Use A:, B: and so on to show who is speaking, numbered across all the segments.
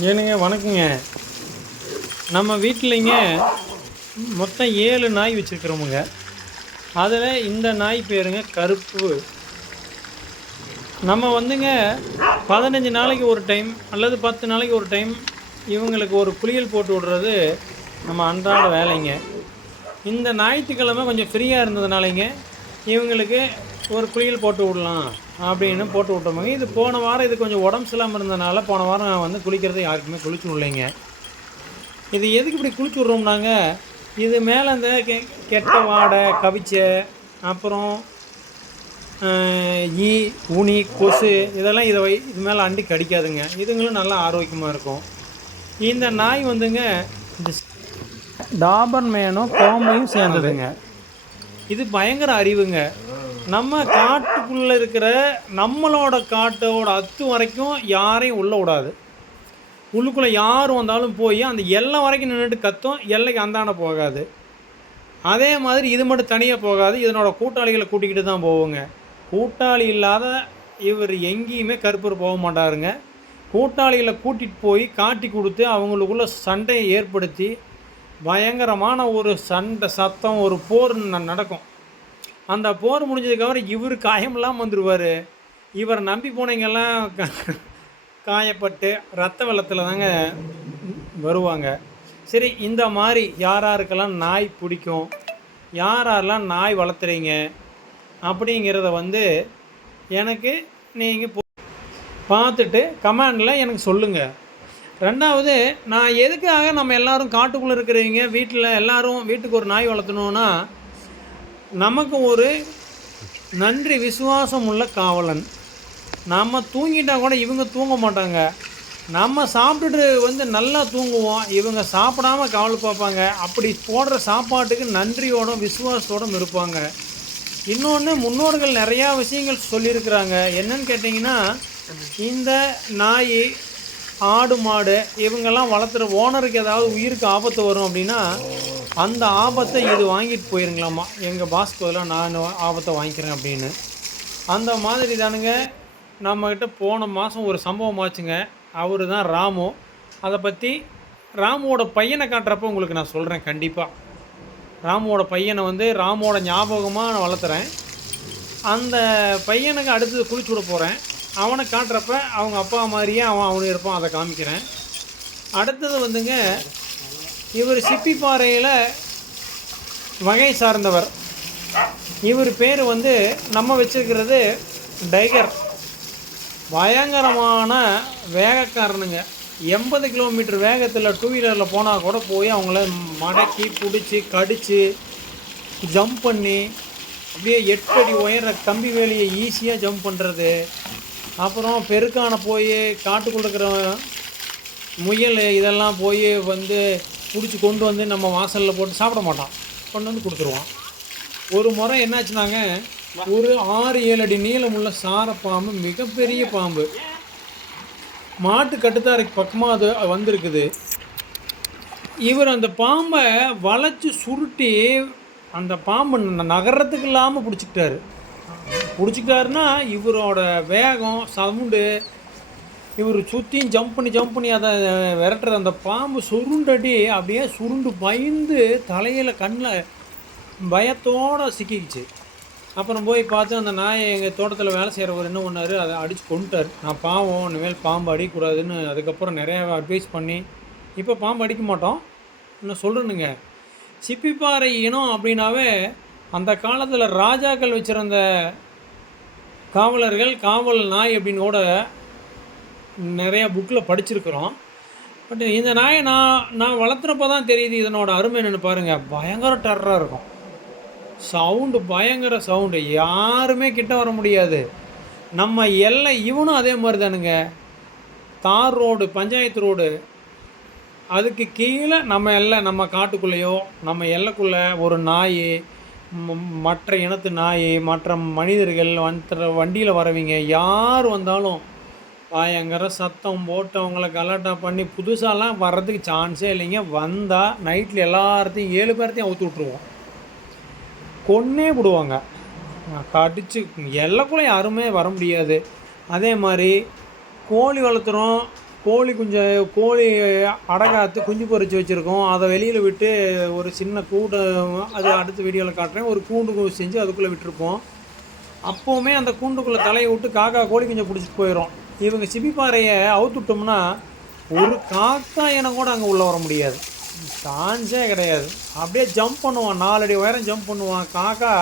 A: ஏனுங்க வணக்கங்க. நம்ம வீட்டிலைங்க மொத்தம் ஏழு நாய் வச்சுருக்குறோமுங்க. அதில் இந்த நாய் பேருங்க கருப்பு. நம்ம வந்துங்க பதினஞ்சு நாளைக்கு ஒரு டைம் அல்லது பத்து நாளைக்கு ஒரு டைம் இவங்களுக்கு ஒரு குளியல் போட்டு விடுறது நம்ம அன்றாட வேலைங்க. இந்த ஞாயிற்றுக்கிழமை கொஞ்சம் ஃப்ரீயாக இருந்ததுனாலங்க இவங்களுக்கு ஒரு குளியல் போட்டு விடலாம் அப்படின்னு போட்டு விட்டோமுங்க. இது போன வாரம் இது கொஞ்சம் உடம்பு சரியில்லாமல் இருந்ததுனால போன வாரம் நான் வந்து குளிக்கிறது யாருக்குமே குளிச்சு விடலைங்க. இது எதுக்கு இப்படி குளிச்சு விட்றோம்னாங்க? இது மேலே அந்த கெ கெட்ட வாடை கவிச்ச அப்புறம் ஈ உனி கொசு இதெல்லாம் இதை வை இது மேலே அண்டி கடிக்காதுங்க. இதுங்களும் நல்லா ஆரோக்கியமாக இருக்கும். இந்த நாய் வந்துங்க இந்த டாபர் மேனும் கோம்பையும் சேர்ந்ததுங்க. இது பயங்கர அறிவுங்க. நம்ம காட்டுக்குள்ளே இருக்கிற நம்மளோட காட்டோட அத்து வரைக்கும் யாரையும் உள்ளே விடாது. உள்ளுக்குள்ளே யார் வந்தாலும் போய் அந்த எல்லை வரைக்கும் நின்றுட்டு கத்தும் எல்லைக்கு அந்தாண்ட போகாது. அதே மாதிரி இது மட்டும் தனியாக போகாது இதனோட கூட்டாளிகளை கூட்டிக்கிட்டு தான் போவோங்க. கூட்டாளி இல்லாத இவர் எங்கேயுமே கருப்பர் போக மாட்டாருங்க. கூட்டாளிகளை கூட்டிகிட்டு போய் காட்டி கொடுத்து அவங்களுக்குள்ள சண்டையை ஏற்படுத்தி பயங்கரமான ஒரு சண்டை சத்தம் ஒரு போர் ந- நடக்கும். அந்த போர் முடிஞ்சதுக்கப்புறம் இவர் காயமெல்லாம் வந்துடுவார் இவரை நம்பி போனவங்கெல்லாம் க- காயப்பட்டு ரத்த வெள்ளத்தில் தாங்க வருவாங்க. சரி இந்த மாதிரி யார் யாருக்கெல்லாம் நாய் பிடிக்கும் யார் யாரெல்லாம் நாய் வளர்த்துறீங்க அப்படிங்கிறத வந்து எனக்கு நீங்கள் பார்த்துட்டு கமெண்டில் எனக்கு சொல்லுங்கள் ரெண்டாவது நான் எதுக்காக நம்ம எல்லாரும் காட்டுக்குள்ளே இருக்கிறவங்க வீட்டில் எல்லாரும் வீட்டுக்கு ஒரு நாய் வளர்த்தணுன்னா நமக்கு ஒரு நன்றி விசுவாசம் உள்ள காவலன். நம்ம தூங்கிட்டா கூட இவங்க தூங்க மாட்டாங்க. நம்ம சாப்பிட்டுட்டு வந்து நல்லா தூங்குவோம். இவங்க சாப்பிடாம காவல் பார்ப்பாங்க. அப்படி போடுற சாப்பாட்டுக்கு நன்றியோடும் விசுவாசத்தோடும் இருப்பாங்க. இன்னொன்று முன்னோர்கள் நிறையா விஷயங்கள் சொல்லியிருக்கிறாங்க. என்னன்னு கேட்டிங்கன்னா இந்த நாய் ஆடு மாடு இவங்கெல்லாம் வளர்த்துற ஓனருக்கு ஏதாவது உயிருக்கு ஆபத்து வரும் அப்படின்னா அந்த ஆபத்தை இது வாங்கிட்டு போயிருங்களாமா எங்கள் பாஸ்க்கு பதிலாக நான் ஆபத்தை வாங்கிக்கிறேன் அப்படின்னு. அந்த மாதிரி தானுங்க நம்மக்கிட்ட போன மாதம் ஒரு சம்பவம் ஆச்சுங்க. அவர் தான் ராமு. அதை பற்றி ராமுவோட பையனை காட்டுறப்ப உங்களுக்கு நான் சொல்கிறேன் கண்டிப்பாக ராமுவோட பையனை வந்து ராமுவோட ஞாபகமாக நான் வளர்த்துறேன். அந்த பையனுக்கு அடுத்தது குளிச்சு விட போகிறேன் அவனை காட்டுறப்ப அவங்க அப்பா மாதிரியே அவன் அவனு இருப்பான் அதை காமிக்கிறேன். அடுத்தது வந்துங்க இவர் சிப்பிப்பாறையில் வகை சார்ந்தவர். இவர் பேர் வந்து நம்ம வச்சுருக்கிறது டைகர். பயங்கரமான வேகக்காரனுங்க. எண்பது கிலோமீட்டர் வேகத்தில் டூ வீலரில் போனால் கூட போய் அவங்கள மடக்கி பிடிச்சி கடித்து ஜம்ப் பண்ணி அப்படியே எட்டு அடி உயர கம்பி வேலியை ஈஸியாக ஜம்ப் பண்ணுறது அப்புறம் பெருக்கான போய் காட்டுக்குள்ள இருக்கிற முயல் இதெல்லாம் போய் வந்து பிடிச்சி கொண்டு வந்து நம்ம வாசலில் போட்டு சாப்பிட மாட்டான். கொண்டு வந்து கொடுத்துருவான். ஒரு முறை என்னாச்சுனாங்க ஒரு ஆறு ஏழு அடி நீளமுள்ள சார பாம்பு மிகப்பெரிய பாம்பு. மாட்டு கட்டுத்தாரைக்கு பக்கமாக அது வந்திருக்குது. இவர் அந்த பாம்பை வளைச்சி சுருட்டி அந்த பாம்பு ந- நகர்றதுக்கு இல்லாமல் பிடிச்சிக்கிட்டாரு. பிடிச்சிக்கிட்டாருன்னா இவரோட வேகம் சவுண்டு இவர் சுற்றியும் ஜம்ப் பண்ணி ஜம்ப் பண்ணி அதை விரட்டுற அந்த பாம்பு சுருண்டடி அப்படியே சுருண்டு பயந்து தலையில் கண்ணில் பயத்தோடு சிக்கிக்கிச்சு. அப்புறம் போய் பார்த்து அந்த நாயை எங்கள் தோட்டத்தில் வேலை செய்கிறவர் என்ன பண்ணார்? அதை அடித்து கொண்டுட்டார் நான் பாவம் இனிமேல் பாம்பு அடிக்கக்கூடாதுன்னு அதுக்கப்புறம் நிறையா அட்வைஸ் பண்ணி இப்போ பாம்பு அடிக்க மாட்டோம். இன்னும் சொல்கிறேனுங்க சிப்பிப்பாறை இனம் அப்படின்னாவே அந்த காலத்தில் ராஜாக்கள் வச்சுருந்த காவலர்கள் காவல் நாய் அப்படின்னு கூட நிறையா புக்கில் படிச்சிருக்கிறோம். பட் இந்த நாயை நான் நான் வளர்த்துறப்ப தான் தெரியுது இதனோட அருமை என்னென்னு பாருங்கள் பயங்கர டெரராக இருக்கும். சவுண்டு பயங்கர சவுண்டு யாருமே கிட்ட வர முடியாது. நம்ம எல்லை இவனும் அதே மாதிரி தானுங்க. தார் ரோடு பஞ்சாயத்து ரோடு. அதுக்கு கீழே நம்ம எல்லை நம்ம காட்டுக்குள்ளேயோ நம்ம எல்லைக்குள்ளே ஒரு நாய் மற்ற இனத்து நாய் மற்ற மனிதர்கள் வந்து வண்டியில் வரவங்க. யார் வந்தாலும் பயங்கர சத்தம் போட்டு அவங்கள கலாட்டா பண்ணி புதுசாலாம் வர்றதுக்கு சான்ஸே இல்லைங்க. வந்தால் நைட்டில் எல்லாத்தையும் ஏழு பேர்த்தையும் அவுத்து விட்ருவோம் கொன்னே விடுவாங்க கடிச்சு எல்லாக்குள்ளேயும் யாருமே வர முடியாது. அதே மாதிரி கோழி வளர்த்துறோம். கோழி குஞ்சு கோழி அடகாத்து குஞ்சு பொறிச்சு வச்சுருக்கோம். அதை வெளியில் விட்டு ஒரு சின்ன கூடு அது அடுத்த வீடியோவில் காட்டுறேன். ஒரு கூண்டு செஞ்சு அதுக்குள்ளே விட்டுருப்போம். அப்போவுமே அந்த கூண்டுக்குள்ளே தலையை விட்டு காக்கா கோழி குஞ்சை பிடிச்சிட்டு போயிடும் இவங்க சிபிப்பாறையை அவுத்துட்டோம்னா ஒரு காக்கா இனம் கூட அங்கே உள்ளே வர முடியாது. சான்ஸே கிடையாது. அப்படியே ஜம்ப் பண்ணுவான். நாலடி உயரம் ஜம்ப் பண்ணுவான். காக்கா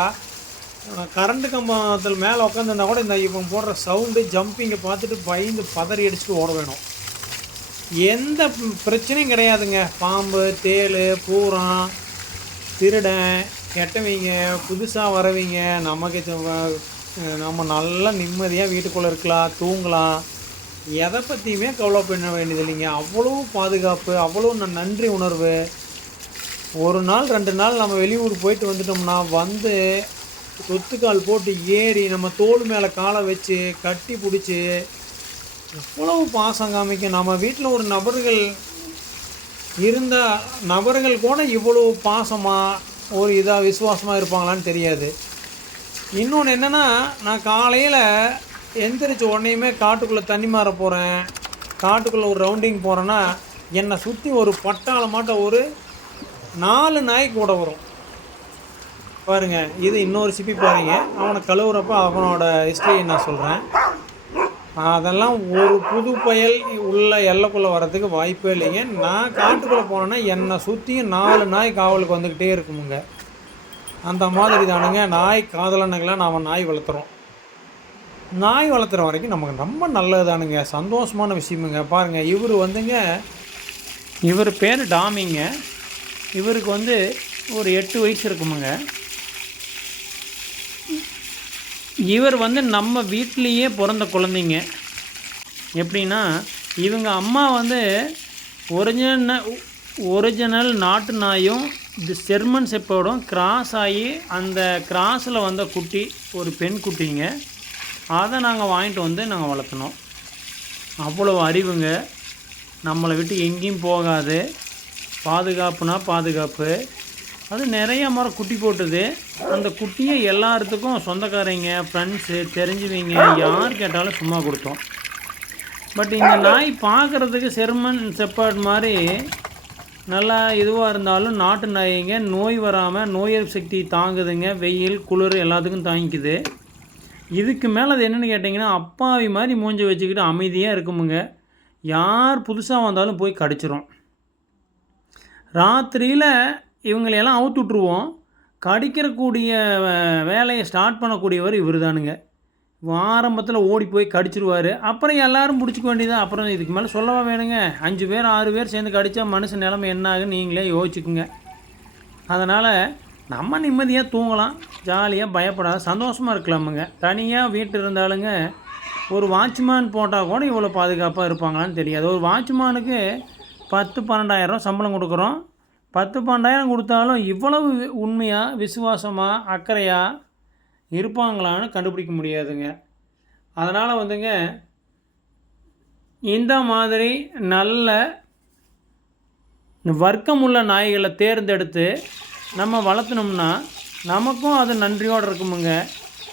A: கரண்ட் கம்பத்தில் மேலே உட்காந்துருந்தா கூட இந்த இவன் போடுற சவுண்டு ஜம்பிங்கை பார்த்துட்டு பயந்து பதறி அடிச்சுட்டு ஓட வேணும். எந்த பிரச்சனையும் கிடையாதுங்க. பாம்பு தேள் பூரம் திருடன் கெட்டவங்க புதுசாக வரவங்க நமக்கு நம்ம நல்லா நிம்மதியாக வீட்டுக்குள்ளே இருக்கலாம் தூங்கலாம். எதை பற்றியுமே கவலை பண்ண வேண்டியது இல்லைங்க. அவ்வளோ பாதுகாப்பு அவ்வளோ ந- நன்றி உணர்வு. ஒரு நாள் ரெண்டு நாள் நம்ம வெளியூர் போயிட்டு வந்துட்டோம்னா வந்து சொத்துக்கால் போட்டு ஏறி நம்ம தோல் மேலே காலை வச்சு கட்டி பிடிச்சி எவ்வளவு பாசம் காமிக்கும் நம்ம வீட்டில் ஒரு நபர்கள் இருந்த நபர்கள் கூட இவ்வளோ பாசமாக ஒரு இதாக விசுவாசமாக இருப்பாங்களான்னு தெரியாது. இன்னொன்று என்னென்னா நான் காலையில் எந்திரிச்ச உடனேயுமே காட்டுக்குள்ளே தண்ணி மாற போகிறேன் காட்டுக்குள்ளே ஒரு ரவுண்டிங் போகிறேன்னா என்னை சுற்றி ஒரு பட்டாள மாட்ட ஒரு நாலு நாய் கூட வரும். பாருங்கள் இது இன்னொரு சிப்பி பாருங்க. அவனை கழுவுறப்ப அவனோட ஹிஸ்ட்ரியை நான் சொல்கிறேன் அதெல்லாம் ஒரு புது பயல் உள்ள எல்லைக்குள்ளே வர்றதுக்கு வாய்ப்பே இல்லைங்க. நான் காட்டுக்குள்ளே போனேன்னா என்னை சுற்றியும் நாலு நாய் காவலுக்கு வந்துக்கிட்டே இருக்குமுங்க. அந்த மாதிரி தானுங்க. நாய் காதலனுங்களாம் நாம் நாய் வளர்த்துறோம். நாய் வளர்த்துற வரைக்கும் நமக்கு ரொம்ப நல்லது தானுங்க. சந்தோஷமான விஷயமுங்க. பாருங்கள் இவர் வந்துங்க இவர் பேர் டாமிங்க. இவருக்கு வந்து ஒரு எட்டு வயசு இருக்குமுங்க. இவர் வந்து நம்ம வீட்டிலேயே பிறந்த குழந்தைங்க. எப்படின்னா இவங்க அம்மா வந்து ஒரிஜினல் ஒரிஜினல் நாட்டு நாயும் இது செர்மன் செப்போடும் கிராஸ் ஆகி அந்த கிராஸில் வந்த குட்டி ஒரு பெண் குட்டிங்க. அதை நாங்கள் வாங்கிட்டு வந்து நாங்கள் வளர்த்துனோம். அவ்வளோ அறிவுங்க. நம்மளை விட்டு எங்கேயும் போகாது. பாதுகாப்புனா பாதுகாப்பு. அது நிறைய மரம் குட்டி போட்டுது. அந்த குட்டியை எல்லாத்துக்கும் சொந்தக்காரங்க ஃப்ரெண்ட்ஸு தெரிஞ்சவங்க யார் கேட்டாலும் சும்மா கொடுத்தோம். பட் இந்த நாய் பார்க்குறதுக்கு செர்மன் செப்பாட் மாதிரி நல்லா இதுவாக இருந்தாலும் நாட்டு நாய்ங்க நோய் வராமல் நோய் எதிர்ப்பு சக்தி தாங்குதுங்க. வெயில் குளிர் எல்லாத்துக்கும் தாங்கிக்குது. இதுக்கு மேலே அது என்னென்னு கேட்டிங்கன்னா அப்பாவி மாதிரி மூஞ்சி வச்சுக்கிட்டு அமைதியாக இருக்குமுங்க. யார் புதுசாக வந்தாலும் போய் கடிச்சிரும். ராத்திரியில் இவங்களையெல்லாம் அவுத்து விட்ருவோம் கடிக்கிறக்கூடிய வேலையை ஸ்டார்ட் பண்ணக்கூடியவர் இவர் தானுங்க ஆரம்பத்தில் ஓடி போய் கடிச்சிருவார். அப்புறம் எல்லாரும் பிடிச்சிக்க வேண்டியதான் அப்புறம் இதுக்கு மேலே சொல்லவா வேணுங்க? அஞ்சு பேர் ஆறு பேர் சேர்ந்து கடித்தா மனுஷன் நிலமை என்ன ஆகுன்னு நீங்களே யோசிச்சுக்குங்க. அதனால் நம்ம நிம்மதியாக தூங்கலாம். ஜாலியாக பயப்படாத சந்தோஷமாக இருக்கலாமுங்க. தனியாக வீட்டு இருந்தாலுங்க ஒரு வாட்ச்மேன் போட்டால் கூட இவ்வளோ பாதுகாப்பாக இருப்பாங்களான்னு தெரியாது. ஒரு வாட்ச்மேனுக்கு பத்து பன்னெண்டாயிரம் சம்பளம் கொடுக்குறோம். பத்து பன்னெண்டாயிரம் கொடுத்தாலும் இவ்வளவு உண்மையாக விசுவாசமாக அக்கறையாக இருப்பாங்களான்னு கண்டுபிடிக்க முடியாதுங்க. அதனால் வந்துங்க இந்த மாதிரி நல்ல வர்க்கம் உள்ள நாய்களை தேர்ந்தெடுத்து நம்ம வளர்த்துனோம்னா நமக்கும் அது நன்றியோடு இருக்குமுங்க.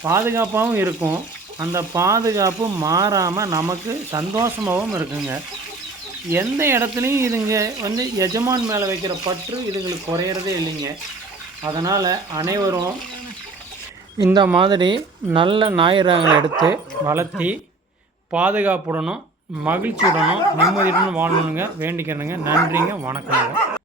A: பாதுகாப்பாகவும் இருக்கும். அந்த பாதுகாப்பு மாறாமல் நமக்கு சந்தோஷமாகவும் இருக்குங்க. எந்த இடத்துலையும் இதுங்க வந்து எஜமான் மேலே வைக்கிற பற்று இதுங்களுக்கு குறையிறதே இல்லைங்க. அதனால் அனைவரும் இந்த மாதிரி நல்ல நாயிரங்களை எடுத்து வளர்த்தி பாதுகாப்புடனும் மகிழ்ச்சியுடனும் நிம்மதியுடனும் வாழணுங்க. வேண்டிக்கணுங்க நன்றிங்க. வணக்கங்க.